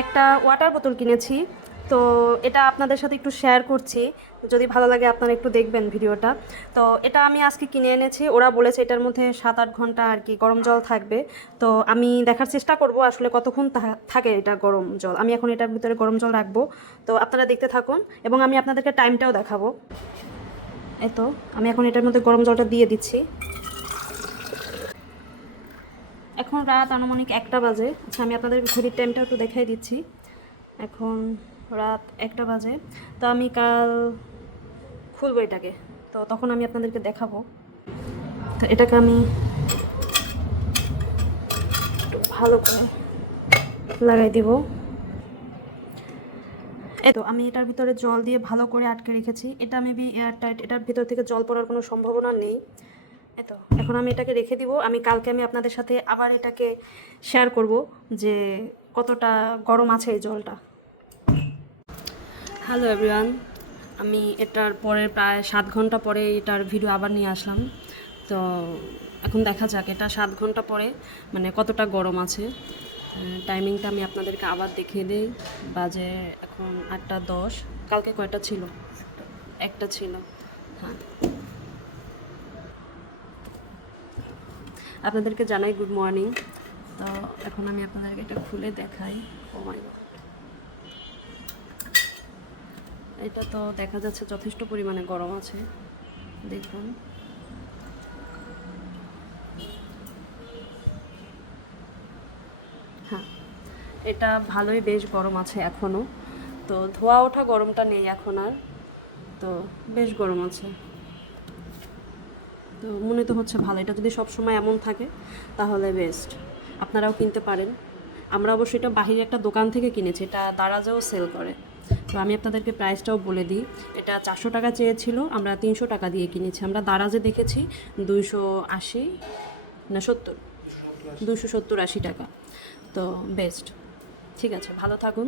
একটা ওয়াটার বোতল কিনেছি। তো এটা আপনাদের সাথে একটু শেয়ার করছি, যদি ভালো লাগে আপনারা একটু দেখবেন ভিডিওটা। তো এটা আমি আজকে কিনে এনেছি। ওরা বলেছে এটার মধ্যে 7-8 ঘন্টা আর কি গরম জল থাকবে। তো আমি দেখার চেষ্টা করব আসলে কতক্ষণ থাকে এটা গরম জল। আমি এখন এটার ভিতরে গরম জল রাখবো। তো আপনারা দেখতে থাকুন এবং আমি আপনাদেরকে টাইমটাও দেখাবো। এই তো আমি এখন এটার মধ্যে গরম জলটা দিয়ে দিচ্ছি। এখন রাত আনুমানিক 1টা বাজে। আচ্ছা, আমি আপনাদের ঘড়ির টাইমটা একটু দেখাই দিচ্ছি। এখন রাত 1টা বাজে। তো আমি কাল খুলবো এটাকে, তো তখন আমি আপনাদেরকে দেখাবো। তো এটাকে আমি একটু ভালো করে লাগাই দিব। এই তো আমি এটার ভিতরে জল দিয়ে ভালো করে আটকে রেখেছি। এটা মেবি এয়ার টাইট, এটার ভিতর থেকে জল পড়ার কোনো সম্ভাবনা নেই। এই তো এখন আমি এটাকে রেখে দিব। কালকে আমি আপনাদের সাথে আবার এটাকে শেয়ার করব যে কতটা গরম আছে এই জলটা। হ্যালো এভরিওয়ান, আমি এটার পরে প্রায় 7 ঘন্টা পরে এটার ভিডিও আবার নিয়ে আসলাম। তো এখন দেখা যাক এটা 7 ঘন্টা পরে মানে কতটা গরম আছে। টাইমিংটা আমি আপনাদেরকে আবার দেখিয়ে দিই। বাজে এখন 8টা 10। কালকে কয়টা ছিল? একটা ছিল। হ্যাঁ, আপনাদেরকে জানাই গুড মর্নিং। তো এখন আমি আপনাদেরকে এটা খুলে দেখাই। ও মাই গড, এটা তো দেখা যাচ্ছে যথেষ্ট পরিমাণে গরম আছে, দেখুন। হ্যাঁ, এটা ভালোই বেশ গরম আছে এখনও। তো ধোয়া ওঠা গরমটা নেই এখন আর। তো বেশ গরম আছে। তো মনে তো হচ্ছে ভালো, এটা যদি সব সময় এমন থাকে তাহলে বেস্ট। আপনারাও কিনতে পারেন। আমরা অবশ্যই এটা বাহিরে একটা দোকান থেকে কিনেছি, এটা দারাজেও সেল করে। তো আমি আপনাদেরকে প্রাইসটাও বলে দিই। এটা 400 টাকা চেয়েছিল, আমরা 300 টাকা দিয়ে কিনেছি। আমরা দারাজে দেখেছি 280 না 70, 270-80 টাকা। তো বেস্ট। ঠিক আছে, ভালো থাকুন।